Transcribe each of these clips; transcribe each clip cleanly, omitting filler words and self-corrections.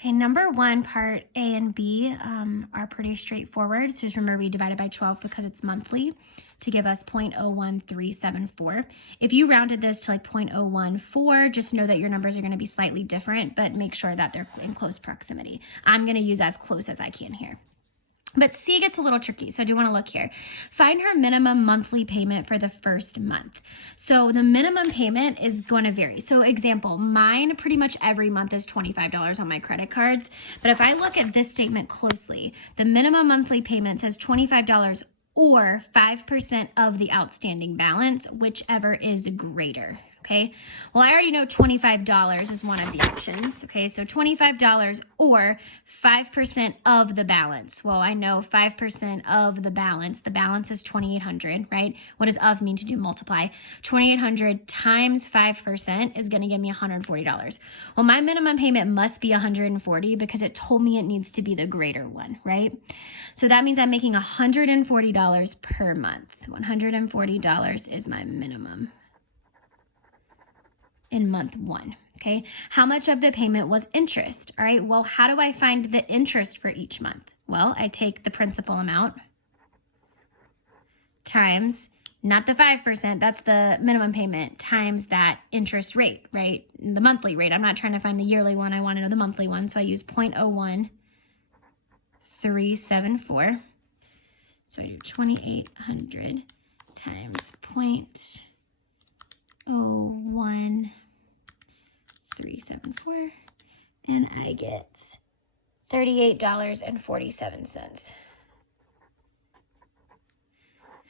Okay, number one, part A and B are pretty straightforward. So just remember we divided by 12 because it's monthly to give us 0.01374. If you rounded this to like 0.014, just know that your numbers are going to be slightly different, but make sure that they're in close proximity. I'm going to use as close as I can here. But C gets a little tricky, so I do want to look here. Find her minimum monthly payment for the first month. So the minimum payment is going to vary. So example, mine pretty much every month is $25 on my credit cards. But if I look at this statement closely, the minimum monthly payment says $25 or 5% of the outstanding balance, whichever is greater. Okay, well, I already know $25 is one of the options. Okay, so $25 or 5% of the balance. Well, I know 5% of the balance is $2,800, right? What does of mean to do? Multiply. $2,800 times 5% is going to give me $140. Well, my minimum payment must be $140 because it told me it needs to be the greater one, right? So that means I'm making $140 per month. $140 is my minimum in month one, okay? How much of the payment was interest? All right, well, how do I find the interest for each month? Well, I take the principal amount times, not the 5%, that's the minimum payment, times that interest rate, right? The monthly rate. I'm not trying to find the yearly one, I want to know the monthly one, so I use 0.01374. So I do 2,800 times 0.01374, and I get $38.47.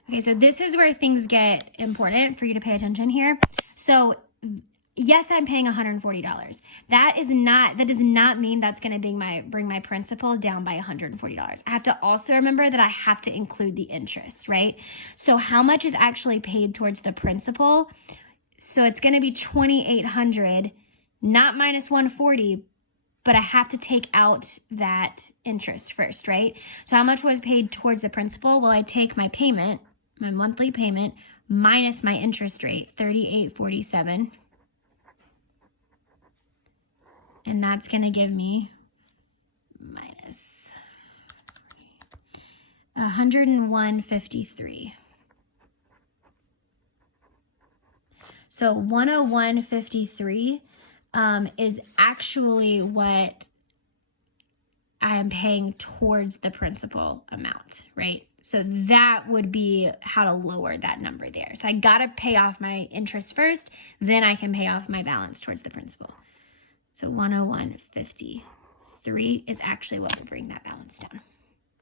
Okay, so this is where things get important for you to pay attention here. So yes, I'm paying $140. That does not mean that's going to bring my principal down by $140. I have to also remember that I have to include the interest, right? So how much is actually paid towards the principal? So it's going to be $2,800, not minus $140, but I have to take out that interest first, right? So how much was paid towards the principal? Well, I take my payment, my monthly payment, minus my interest rate, $38.47. And that's going to give me minus $101.53. So 101.53 is actually what I am paying towards the principal amount, right? So that would be how to lower that number there. So I got to pay off my interest first, then I can pay off my balance towards the principal. So 101.53 is actually what will bring that balance down.